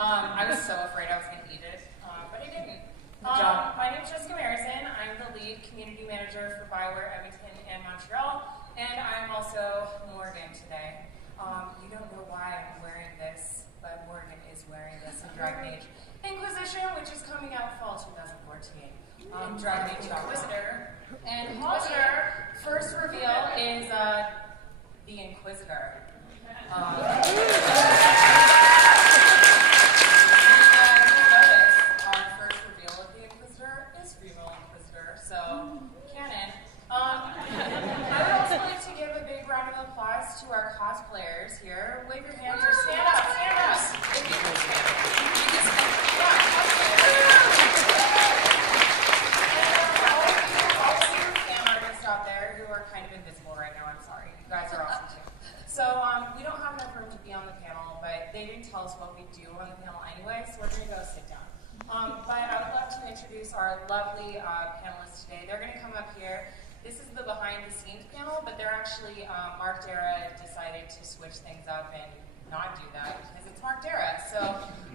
I was so afraid I was going to eat it, but I didn't. My name is Jessica Marison. I'm the lead community manager for Bioware Edmonton and Montreal, and I'm also Morgan today. You don't know why I'm wearing this, but Morgan is wearing this in Dragon Age Inquisition, which is coming out fall 2014. Dragon Age Inquisitor. And Inquisitor, first reveal is the Inquisitor. To our cosplayers here, wave your hands or stand up, stand up. All of you fan artists out there who are kind of invisible right now, I'm sorry. You guys are awesome too. So we don't have enough room to be on the panel, but they didn't tell us what we do on the panel anyway, so we're going to go sit down. But I would love to introduce our lovely panelists today. They're going to come up here. This is the behind-the-scenes panel, but they're actually, Mark Dara decided to switch things up and not do that because it's Mark Dara. So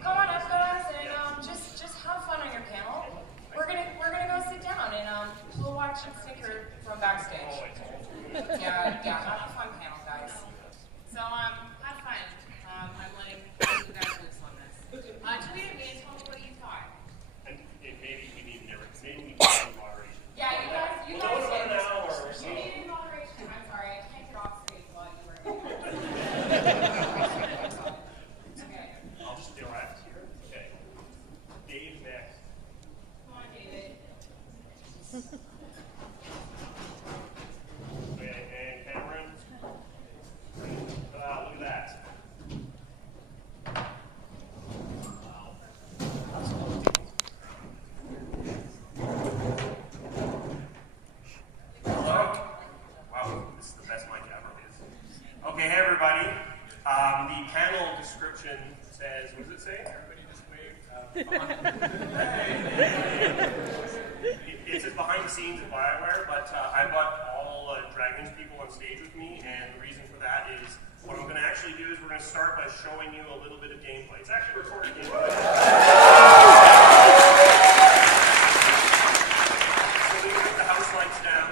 come on up, guys, and just have fun on your panel. We're gonna go sit down and we'll watch and snicker from backstage. Yeah, have a fun panel, guys. So have fun. I'm letting you guys loose on this. Tweet at me and tell me what you thought. And maybe we need moderation. Yeah, you guys did. You needed moderation. I'm sorry, I can't get off stage while you were Okay. I'll just direct here. Okay. Dave next. Come on, David. Okay, and Cameron. Wow, look at that. Okay, hey everybody. The panel description says, what does it say? Everybody just wave. It says behind the scenes at Bioware, but I brought all Dragon Age people on stage with me, and the reason for that is what I'm going to actually do is we're going to start by showing you a little bit of gameplay. It's actually recorded gameplay. So we can put the house lights down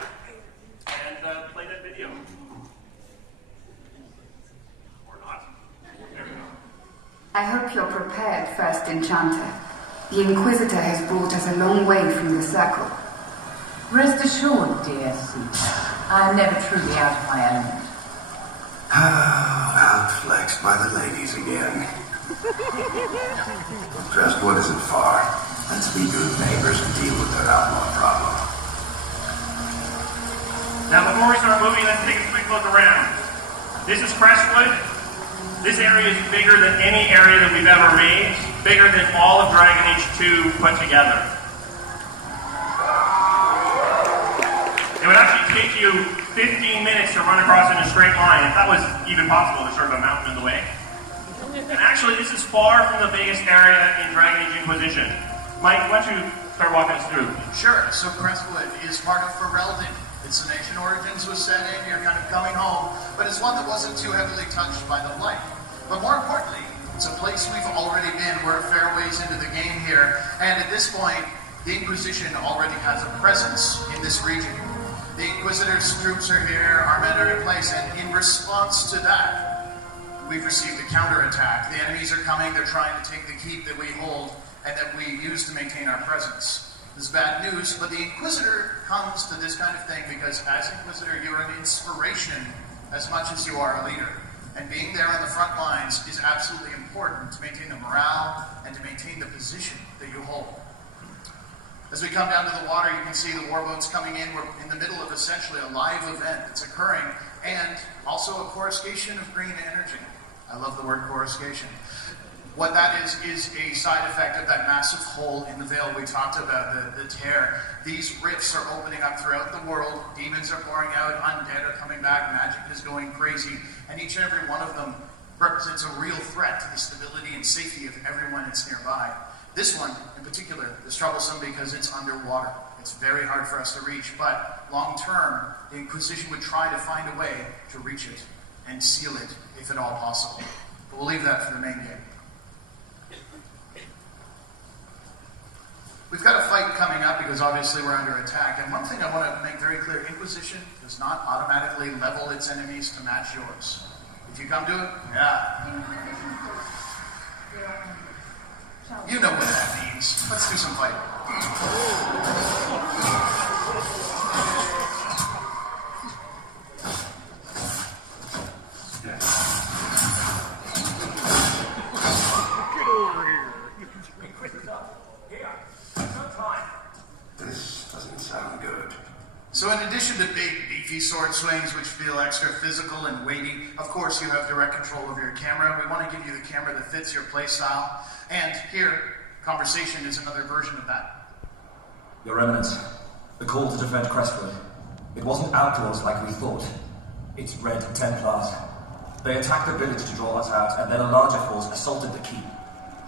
and play that video. I hope you're prepared, First Enchanter. The Inquisitor has brought us a long way from the Circle. Rest assured, DSC, I am never truly out of my element. Outflexed by the ladies again. Crestwood isn't far. Let's be good neighbors and deal with that outlaw problem. Now before we start moving, let's take a quick look around. This is Crestwood. This area is bigger than any area that we've ever made, bigger than all of Dragon Age 2 put together. It would actually take you 15 minutes to run across in a straight line, if that was even possible. There's sort of a mountain in the way. And actually, this is far from the biggest area in Dragon Age Inquisition. Mike, why don't you start walking us through? Sure. So Crestwood is part of Ferelden. Its nation origins was set in, you're kind of coming home, but it's one that wasn't too heavily touched by the light. But more importantly, it's a place we've already been. We're a fair ways into the game here, and at this point, the Inquisition already has a presence in this region. The Inquisitor's troops are here, our men are in place, and in response to that, we've received a counterattack. The enemies are coming, they're trying to take the keep that we hold and that we use to maintain our presence. This is bad news, but the Inquisitor comes to this kind of thing because as Inquisitor, you're an inspiration as much as you are a leader. And being there on the front lines is absolutely important to maintain the morale and to maintain the position that you hold. As we come down to the water, you can see the warboats coming in. We're in the middle of essentially a live event that's occurring, and also a coruscation of green energy. I love the word coruscation. What that is a side effect of that massive hole in the veil we talked about, the tear. These rifts are opening up throughout the world. Demons are pouring out, undead are coming back, magic is going crazy, and each and every one of them represents a real threat to the stability and safety of everyone that's nearby. This one, in particular, is troublesome because it's underwater. It's very hard for us to reach, but long term, the Inquisition would try to find a way to reach it and seal it, if at all possible. But we'll leave that for the main game. because obviously we're under attack. And one thing I want to make very clear, Inquisition does not automatically level its enemies to match yours. If you come to it, yeah. You know what that means. Let's do some fighting. This doesn't sound good. So in addition to big, beefy sword swings, which feel extra physical and weighty, of course you have direct control over your camera. We want to give you the camera that fits your playstyle. And here, conversation is another version of that. Your Eminence, the call to defend Crestwood. It wasn't outlaws like we thought. It's Red Templars. They attacked the village to draw us out, and then a larger force assaulted the keep.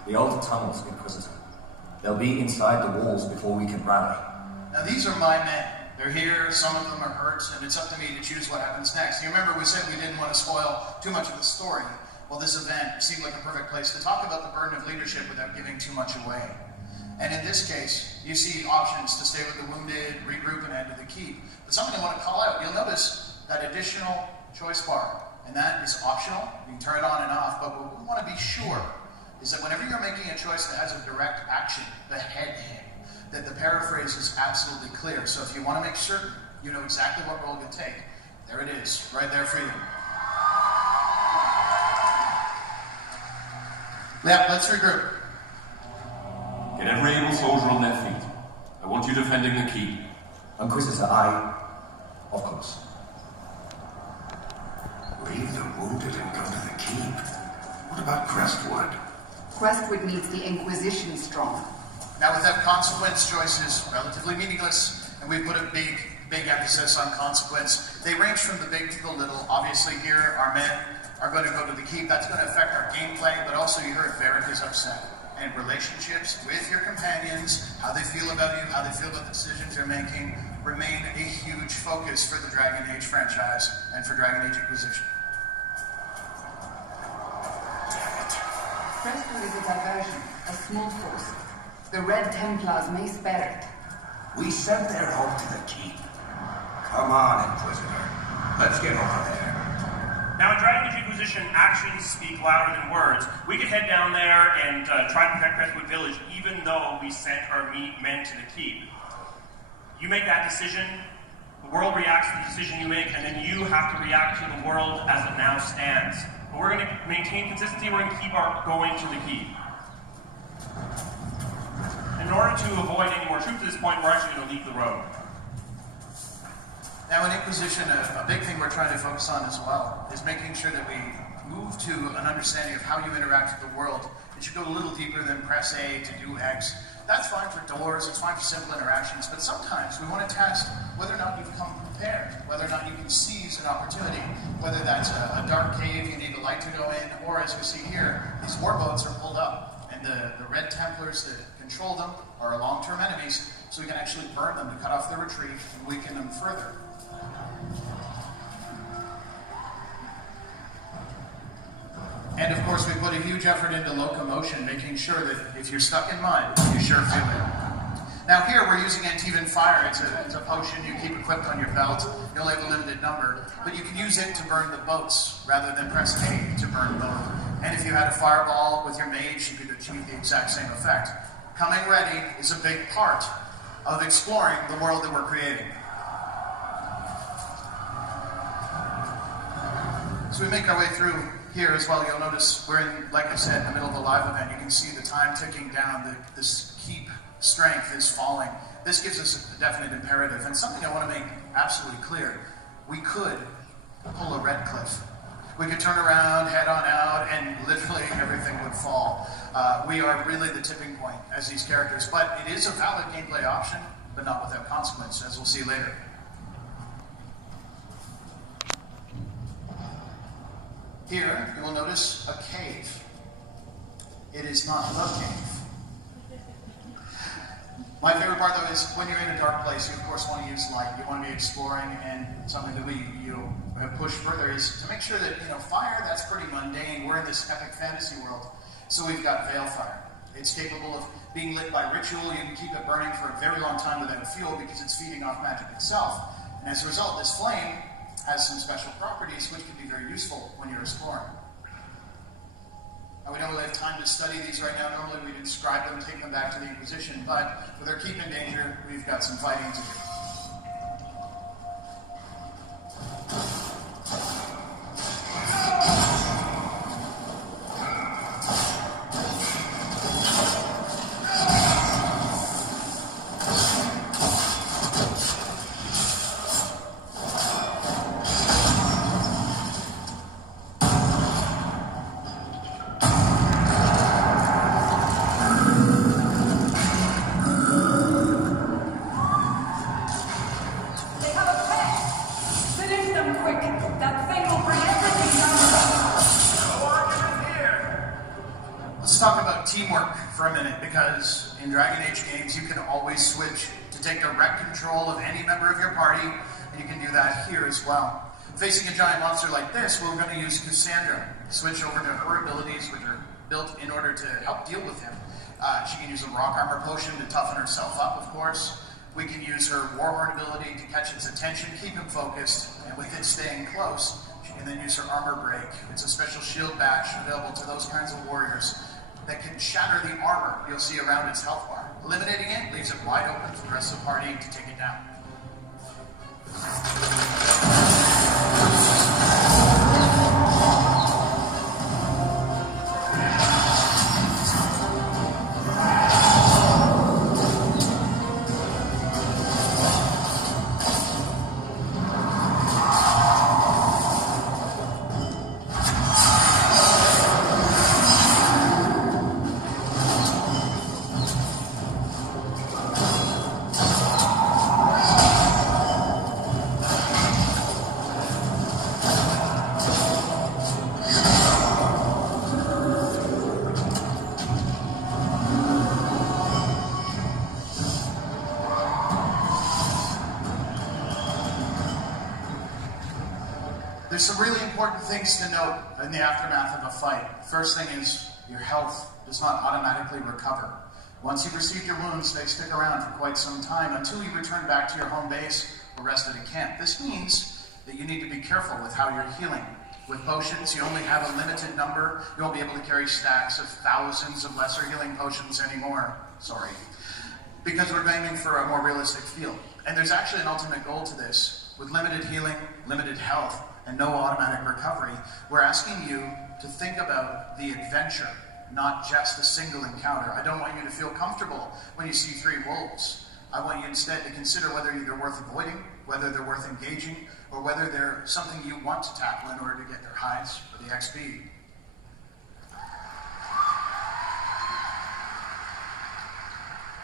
The old tunnels, Inquisitor. They'll be inside the walls before we can rally. Now these are my men. They're here, some of them are hurt, and it's up to me to choose what happens next. You remember we said we didn't want to spoil too much of the story. Well, this event seemed like a perfect place to talk about the burden of leadership without giving too much away. And in this case, you see options to stay with the wounded, regroup, and head to the keep. But something I want to call out, you'll notice that additional choice bar, and that is optional. You can turn it on and off, but what we want to be sure is that whenever you're making a choice that has a direct action, the head hit, that the paraphrase is absolutely clear. So if you want to make certain you know exactly what role to take, there it is, right there for you. Yeah, let's regroup. Get every able soldier on their feet. I want you defending the keep. Inquisitor, of course. Leave the wounded and go to the keep. What about Crestwood? Crestwood needs the Inquisition strong. Now with that consequence choice is relatively meaningless, and we put a big emphasis on consequence. They range from the big to the little. Obviously here, our men are going to go to the keep. That's going to affect our gameplay, but also you heard Varric is upset. And relationships with your companions, how they feel about you, how they feel about the decisions you're making, remain a huge focus for the Dragon Age franchise and for Dragon Age Inquisition. Crestwood is a diversion, a small force. The Red Templars may spare it. We sent their hope to the keep. Come on, Inquisitor. Let's get over there. Now, in Dragon Age Inquisition, actions speak louder than words. We could head down there and try to protect Crestwood Village, even though we sent our men to the keep. You make that decision, the world reacts to the decision you make, and then you have to react to the world as it now stands. But we're going to maintain consistency, we're going to keep going to the keep. In order to avoid any more troops at this point, we're actually going to leave the road. Now in Inquisition, a big thing we're trying to focus on as well is making sure that we move to an understanding of how you interact with the world. It should go a little deeper than press A to do X. That's fine for doors, it's fine for simple interactions, but sometimes we want to test whether or not you've come prepared, whether or not you can seize an opportunity, whether that's a dark cave you need a light to go in, or as we see here, these warboats are pulled up, and the Red Templars that control them are long-term enemies, so we can actually burn them to cut off their retreat and weaken them further. And of course, we put a huge effort into locomotion, making sure that if you're stuck in mud, you sure feel it. Now here, we're using Antivan Fire. It's a potion you keep equipped on your belt. You only have a limited number, but you can use it to burn the boats, rather than press A to burn both. And if you had a fireball with your mage, you could achieve the exact same effect. Coming ready is a big part of exploring the world that we're creating. So we make our way through here as well. You'll notice we're in, like I said, in the middle of a live event. You can see the time ticking down. This keep strength is falling. This gives us a definite imperative. And something I want to make absolutely clear. We could pull a red cliff. We could turn around, head on out, and literally everything would fall. We are really the tipping point as these characters. But it is a valid gameplay option, but not without consequence, as we'll see later. Here, you will notice a cave. It is not the cave. My favorite part, though, is when you're in a dark place, you of course want to use light. You want to be exploring, and something that we have pushed further is to make sure that, fire, that's pretty mundane. We're in this epic fantasy world. So we've got Veilfire. It's capable of being lit by ritual. You can keep it burning for a very long time without fuel because it's feeding off magic itself. And as a result, this flame has some special properties which can be very useful when you're exploring. Now, we don't really have time to study these right now. Normally we describe them, take them back to the Inquisition, but with our keep in danger, we've got some fighting to do. Because in Dragon Age games, you can always switch to take direct control of any member of your party, and you can do that here as well. Facing a giant monster like this, we're going to use Cassandra. Switch over to her abilities, which are built in order to help deal with him. She can use a rock armor potion to toughen herself up, of course. We can use her Warhorn ability to catch its attention, keep him focused, and with it staying close, she can then use her armor break. It's a special shield bash available to those kinds of warriors that can shatter the armor you'll see around its health bar. Eliminating it leaves it wide open for the rest of the party to take it down. There's some really important things to note in the aftermath of a fight. First thing is your health does not automatically recover. Once you've received your wounds, they stick around for quite some time until you return back to your home base or rest at a camp. This means that you need to be careful with how you're healing. With potions, you only have a limited number. You won't be able to carry stacks of thousands of lesser healing potions anymore. Sorry. Because we're aiming for a more realistic feel. And there's actually an ultimate goal to this. With limited healing, limited health, and no automatic recovery, we're asking you to think about the adventure, not just a single encounter. I don't want you to feel comfortable when you see 3 wolves. I want you instead to consider whether they're worth avoiding, whether they're worth engaging, or whether they're something you want to tackle in order to get their hides or the XP.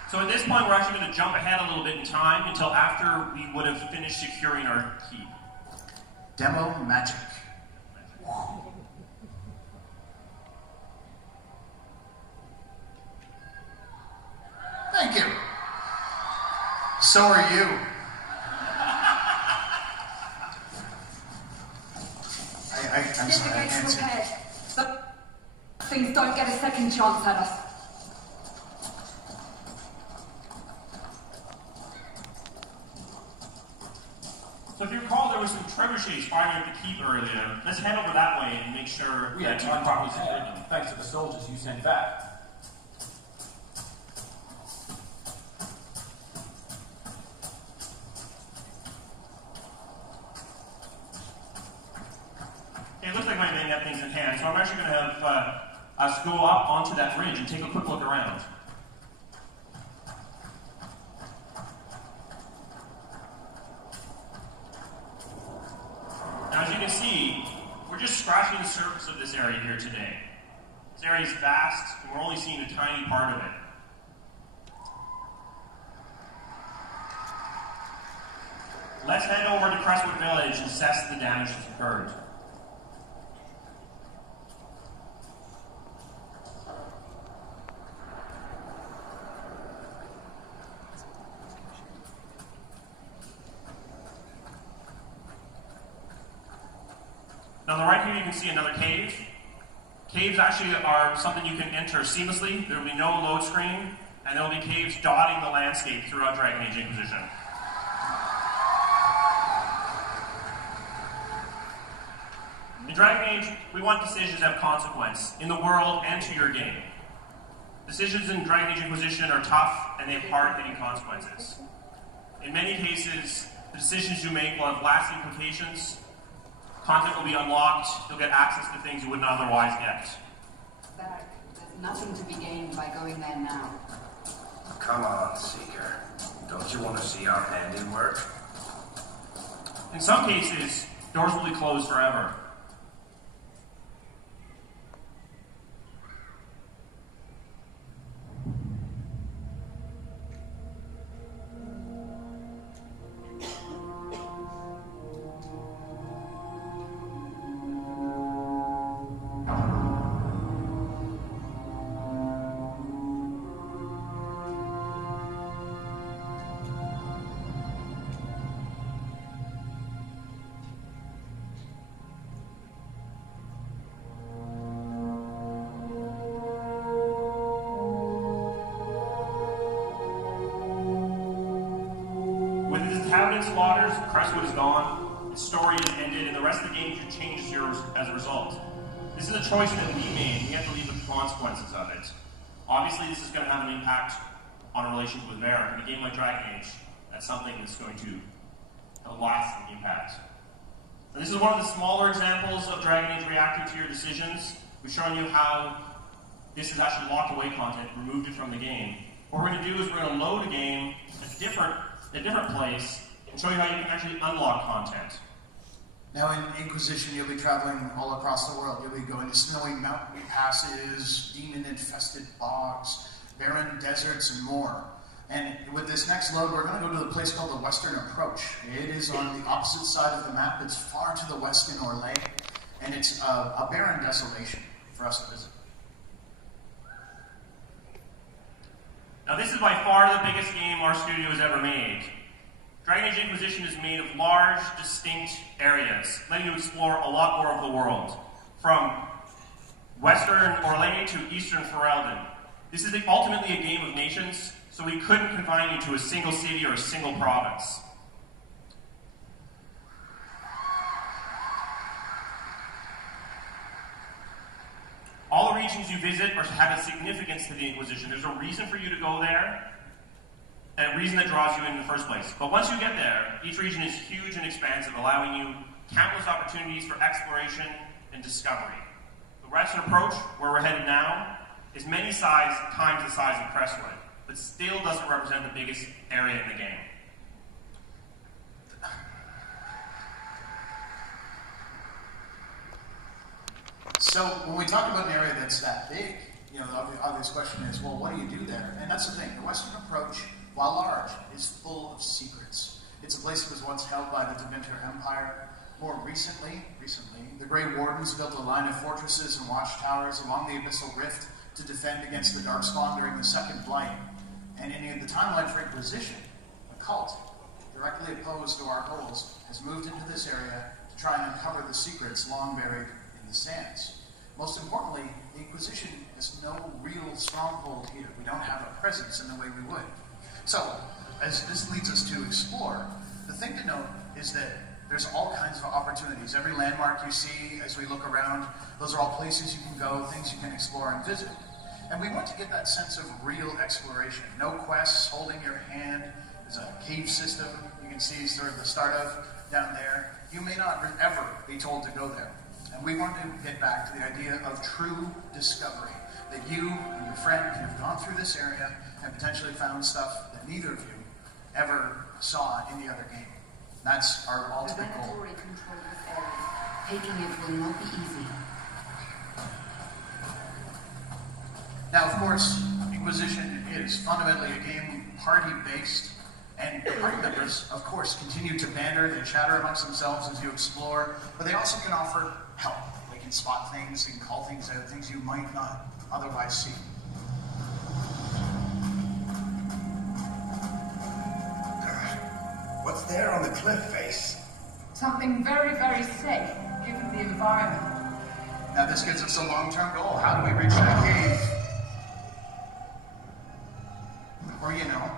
So at this point, we're actually going to jump ahead a little bit in time until after we would have finished securing our key. Demo magic. Thank you. So are you. I'm sorry, I can't see. But things don't get a second chance at us. So if you recall, there was some trebuchets firing at the keep earlier. Let's head over that way and make sure We had that time we to properly prepare, secure them. thanks to the soldiers you sent back. Okay, it looks like my men have things in hand, so I'm actually going to have us go up onto that ridge and take a quick look around. Now, as you can see, we're just scratching the surface of this area here today. This area is vast, and we're only seeing a tiny part of it. Let's head over to Crestwood Village and assess the damage that's occurred. On the right here, you can see another cave. Caves actually are something you can enter seamlessly. There will be no load screen, and there will be caves dotting the landscape throughout Dragon Age Inquisition. In Dragon Age, we want decisions to have consequence in the world and to your game. Decisions in Dragon Age Inquisition are tough, and they have hard-hitting consequences. In many cases, the decisions you make will have lasting implications. Content will be unlocked, you'll get access to things you wouldn't otherwise get. There's nothing to be gained by going there now. Come on, Seeker. Don't you want to see our handiwork? In some cases, doors will be closed forever. Inhabitants slaughters, Crestwood is gone, its story is ended, and the rest of the game should change as a result. This is a choice that we made, and we have to live with the consequences of it. Obviously, this is going to have an impact on our relationship with Vera. In a game like Dragon Age, that's something that's going to have a lasting impact. And this is one of the smaller examples of Dragon Age reacting to your decisions. We've shown you how this is actually locked away content, removed it from the game. What we're going to do is we're going to load a game at a different place and show you how you can actually unlock content. Now in Inquisition, you'll be traveling all across the world. You'll be going to snowy mountain passes, demon-infested bogs, barren deserts, and more. And with this next load, we're going to go to the place called the Western Approach. It is on the opposite side of the map. It's far to the west in Orlais, and it's a barren desolation for us to visit. Now this is by far the biggest game our studio has ever made. Dragon Age Inquisition is made of large, distinct areas, letting you explore a lot more of the world, from western Orlais to eastern Ferelden. This is ultimately a game of nations, so we couldn't confine you to a single city or a single province. All the regions you visit have a significance to the Inquisition. There's a reason for you to go there, and a reason that draws you in the first place. But once you get there, each region is huge and expansive, allowing you countless opportunities for exploration and discovery. The Western Approach, where we're headed now, is many times the size of Crestwood, but still doesn't represent the biggest area in the game. So when we talk about an area that's that big, the obvious question is, well, what do you do there? And that's the thing. The Western Approach, while large, is full of secrets. It's a place that was once held by the Dementor Empire. More recently, the Grey Wardens built a line of fortresses and watchtowers along the Abyssal Rift to defend against the Darkspawn during the Second Blight. And in the timeline for Inquisition, a cult, directly opposed to our goals, has moved into this area to try and uncover the secrets long buried in the sands. Most importantly, the Inquisition has no real stronghold here. We don't have a presence in the way we would. So, as this leads us to explore, the thing to note is that there's all kinds of opportunities. Every landmark you see as we look around, those are all places you can go, things you can explore and visit. And we want to get that sense of real exploration. No quests, holding your hand. There's a cave system you can see sort of the start of down there. You may not ever be told to go there. And we want to get back to the idea of true discovery. That you and your friend can have gone through this area and potentially found stuff that neither of you ever saw in the other game. That's our ultimate goal. Control this area. Taking it will not be easy. Now, of course, Inquisition is fundamentally a game party-based, and the party members, of course, continue to banter and chatter amongst themselves as you explore, but they also can offer help. They can spot things and call things out, things you might not otherwise see. What's there on the cliff face? Something very, very safe, given the environment. Now this gives us a long-term goal. How do we reach that cave? Or, you know.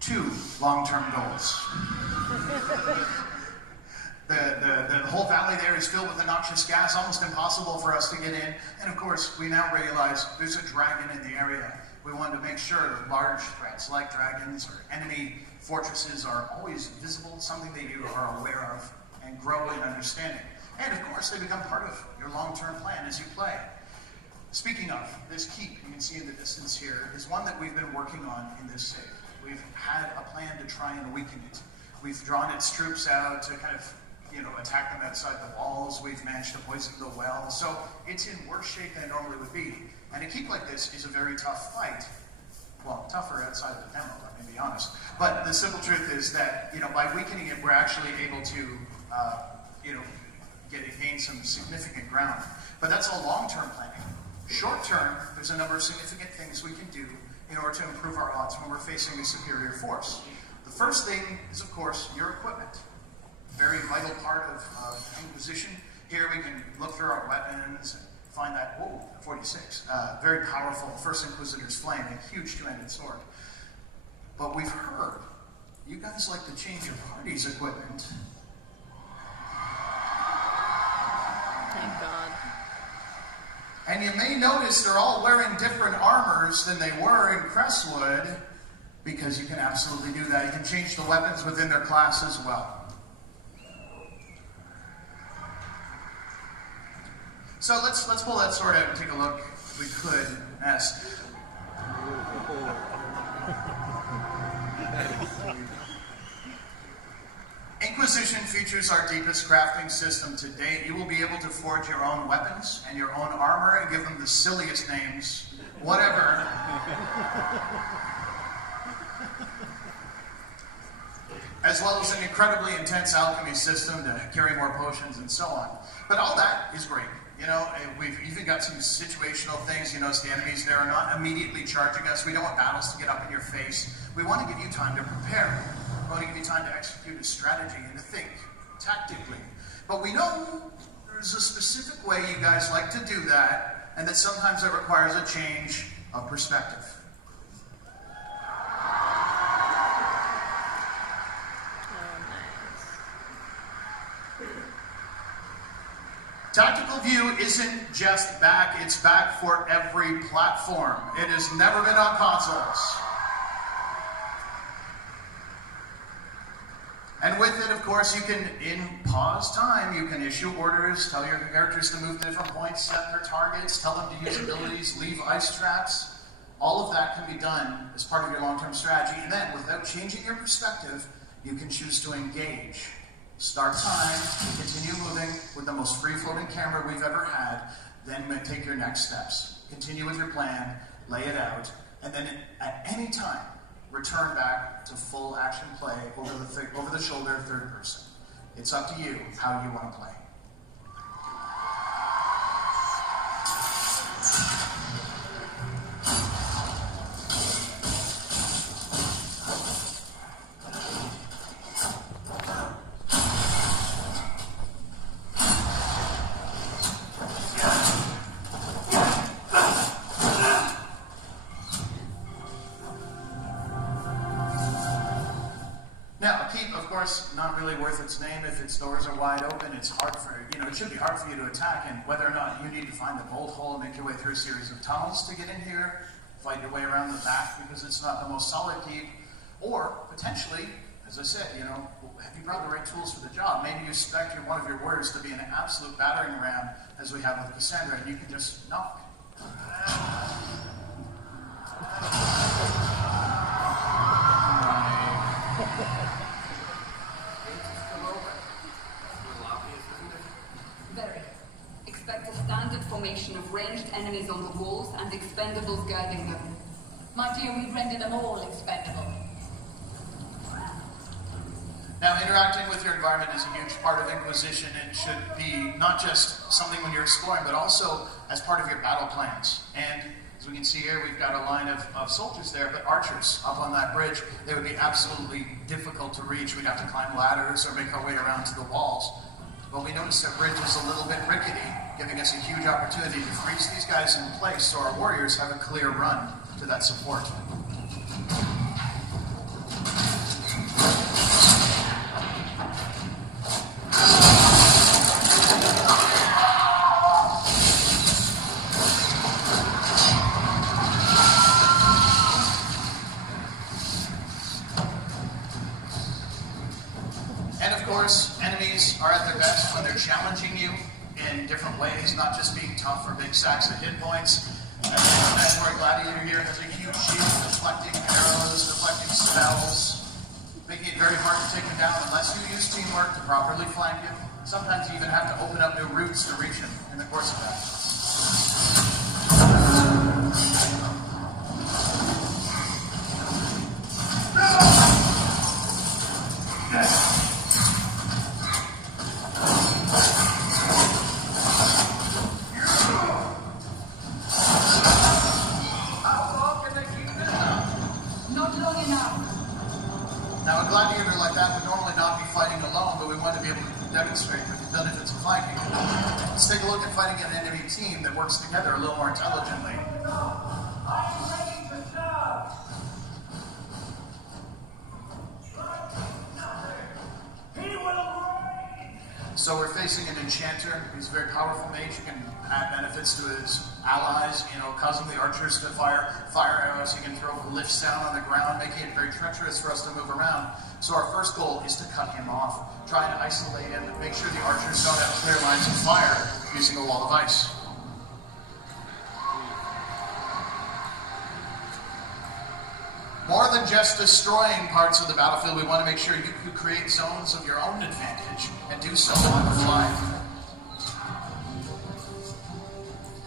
Two long-term goals. The whole valley there is filled with a noxious gas, almost impossible for us to get in. And of course, we now realize there's a dragon in the area. We wanted to make sure that large threats like dragons or enemy fortresses are always visible, something that you are aware of and grow in understanding. And of course, they become part of your long-term plan as you play. Speaking of, this keep you can see in the distance here is one that we've been working on in this save. We've had a plan to try and weaken it. We've drawn its troops out to kind of, attack them outside the walls. We've managed to poison the well. So it's in worse shape than it normally would be. And a keep like this is a very tough fight. Well, tougher outside of the demo, let me be honest. But the simple truth is that, by weakening it, we're actually able to, gain some significant ground. But that's all long-term planning. Short-term, there's a number of significant things we can do in order to improve our odds when we're facing a superior force. The first thing is, of course, your equipment. Very vital part of Inquisition. Here we can look through our weapons and find that, 46. Very powerful First Inquisitor's Flame, a huge two-handed sword. But we've heard you guys like to change your party's equipment. Thank God. And you may notice they're all wearing different armors than they were in Crestwood, because you can absolutely do that. You can change the weapons within their class as well. So let's pull that sword out and take a look, if we could. Yes. Inquisition features our deepest crafting system to date. You will be able to forge your own weapons and your own armor and give them the silliest names, whatever. As well as an incredibly intense alchemy system to carry more potions and so on. But all that is great. We've even got some situational things. You notice the enemies there are not immediately charging us. We don't want battles to get up in your face. We want to give you time to prepare. We want to give you time to execute a strategy and to think tactically. But we know there's a specific way you guys like to do that, and that sometimes it requires a change of perspective. Tactical View isn't just back, it's back for every platform. It has never been on consoles. And with it, of course, you can, in pause time, you can issue orders, tell your characters to move to different points, set their targets, tell them to use abilities, leave ice traps. All of that can be done as part of your long-term strategy. And then, without changing your perspective, you can choose to engage. Start time, continue moving with the most free-floating camera we've ever had, then take your next steps. Continue with your plan, lay it out, and then at any time, return back to full action play over the shoulder, third person. It's up to you how you want to play. Not really worth its name if its doors are wide open. It's hard for, it should be hard for you to attack, and whether or not you need to find the bolt hole and make your way through a series of tunnels to get in here, fight your way around the back because it's not the most solid keep, or potentially, as I said, have you brought the right tools for the job? Maybe you expect one of your warriors to be an absolute battering ram, as we have with Cassandra, and you can just knock. Very. Expect a standard formation of ranged enemies on the walls and expendables guarding them. My dear, we render them all expendable. Now, interacting with your environment is a huge part of Inquisition and should be not just something when you're exploring, but also as part of your battle plans. And as As we can see here, we've got a line of soldiers there, but archers up on that bridge, they would be absolutely difficult to reach. We'd have to climb ladders or make our way around to the walls. But we noticed that bridge was a little bit rickety, giving us a huge opportunity to freeze these guys in place so our warriors have a clear run to that support. Enemies are at their best when they're challenging you in different ways, not just being tough for big sacks of hit points. That's where a gladiator here has a huge shield deflecting arrows, deflecting spells, making it very hard to take him down unless you use teamwork to properly flank him. Sometimes you even have to open up new routes to reach him in the course of that. Now, a gladiator like that would normally not be fighting alone, but we want to be able to demonstrate the benefits of flanking. Let's take a look at fighting an enemy team that works together a little more intelligently. So we're facing an enchanter. He's a very powerful mage who can add benefits to his allies, causing the archers to fire arrows. He can throw lifts down on the ground, making it very treacherous for us to move around. So our first goal is to cut him off, try and isolate him, and make sure the archers don't have clear lines of fire using a wall of ice. More than just destroying parts of the battlefield, we want to make sure you create zones of your own advantage and do so on the fly.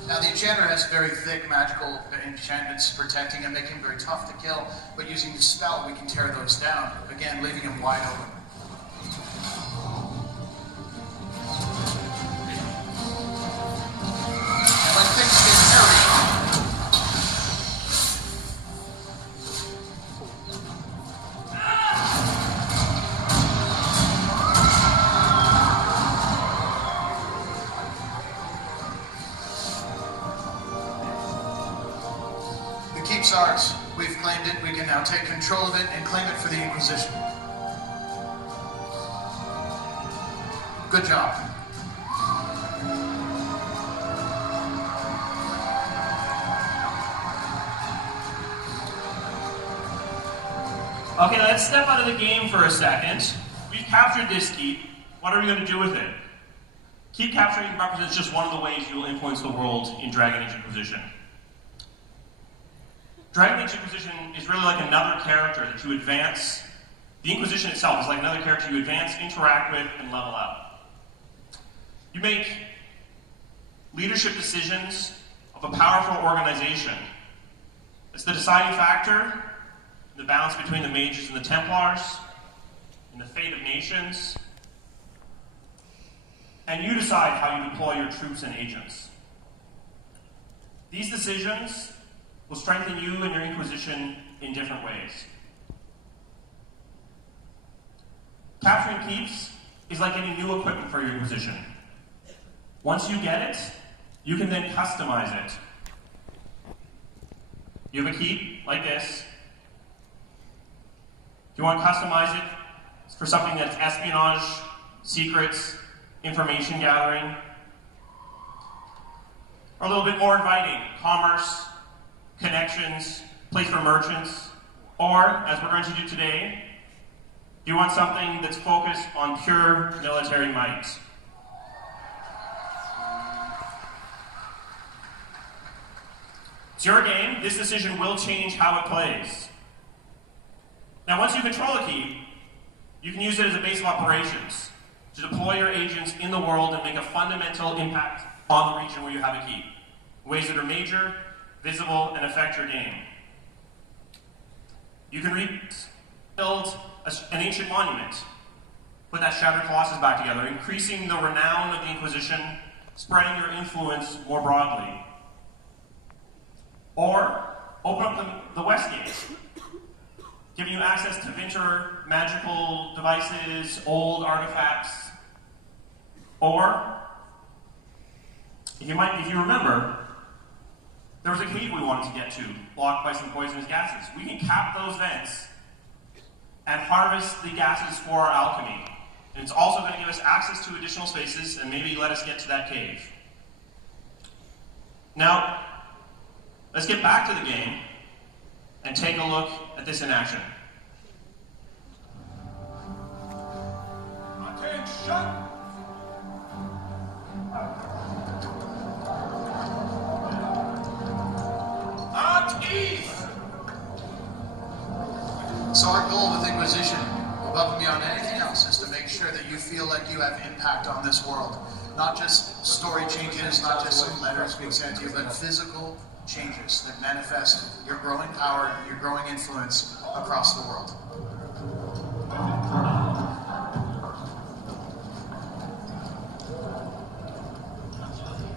Now, the enchanter has very thick magical enchantments protecting him, making him very tough to kill, but using the spell, we can tear those down, again, leaving him wide open. And when things get hairy, keep's ours. We've claimed it. We can now take control of it and claim it for the Inquisition. Good job. Okay, let's step out of the game for a second. We've captured this keep. What are we going to do with it? Keep capturing represents just one of the ways you'll influence the world in Dragon Age Inquisition. Dragon Age Inquisition is really like another character that you advance. The Inquisition itself is like another character you advance, interact with, and level up. You make leadership decisions of a powerful organization. It's the deciding factor in the balance between the mages and the Templars, in the fate of nations, and you decide how you deploy your troops and agents. These decisions will strengthen you and your Inquisition in different ways. Capturing keeps is like getting new equipment for your Inquisition. Once you get it, you can then customize it. You have a keep like this. If you want to customize it, it's for something that's espionage, secrets, information gathering, or a little bit more inviting, commerce, connections, place for merchants, or, as we're going to do today, you want something that's focused on pure military might. It's your game. This decision will change how it plays. Now, once you control a keep, you can use it as a base of operations to deploy your agents in the world and make a fundamental impact on the region where you have a keep, in ways that are major, visible, and affect your game. You can rebuild an ancient monument, put that shattered colossus back together, increasing the renown of the Inquisition, spreading your influence more broadly. Or open up the west gates, giving you access to vintage magical devices, old artifacts. Or, if you remember, there was a cave we wanted to get to, blocked by some poisonous gases. We can cap those vents and harvest the gases for our alchemy. And it's also going to give us access to additional spaces and maybe let us get to that cave. Now, let's get back to the game and take a look at this in action. Attention! At ease! So our goal with Inquisition, above and beyond anything else, is to make sure that you feel like you have impact on this world. Not just story changes, not just some letters being sent to you, but physical changes that manifest your growing power, your growing influence across the world.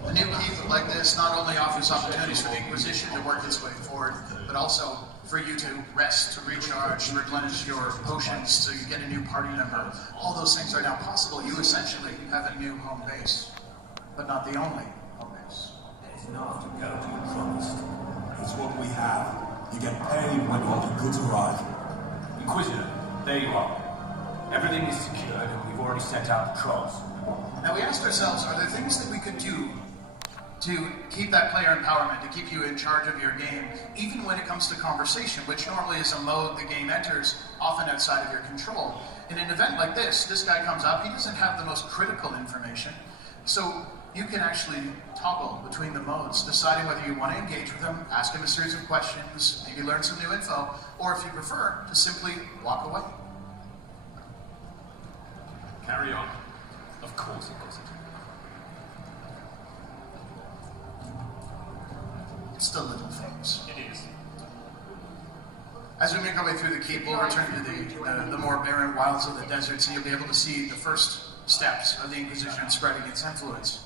A new keep like this not only offers opportunities for the Inquisition to work its way forward, but also for you to rest, to recharge, to replenish your potions, to get a new party member. All those things are now possible. You essentially have a new home base, but not the only home base. There's enough to go to, you promised. It's what we have. You get paid when all the goods arrive. Inquisitor, there you are. Everything is secured and we've already sent out patrols. Now we asked ourselves, are there things that we could do to keep that player empowerment, to keep you in charge of your game, even when it comes to conversation, which normally is a mode the game enters, often outside of your control. In an event like this guy comes up, he doesn't have the most critical information, so you can actually toggle between the modes, deciding whether you want to engage with him, ask him a series of questions, maybe learn some new info, or if you prefer, to simply walk away. Carry on. Of course it doesn't. It's the little things. It is. As we make our way through the keep, we'll return to the more barren wilds of the desert, so you'll be able to see the first steps of the Inquisition spreading its influence.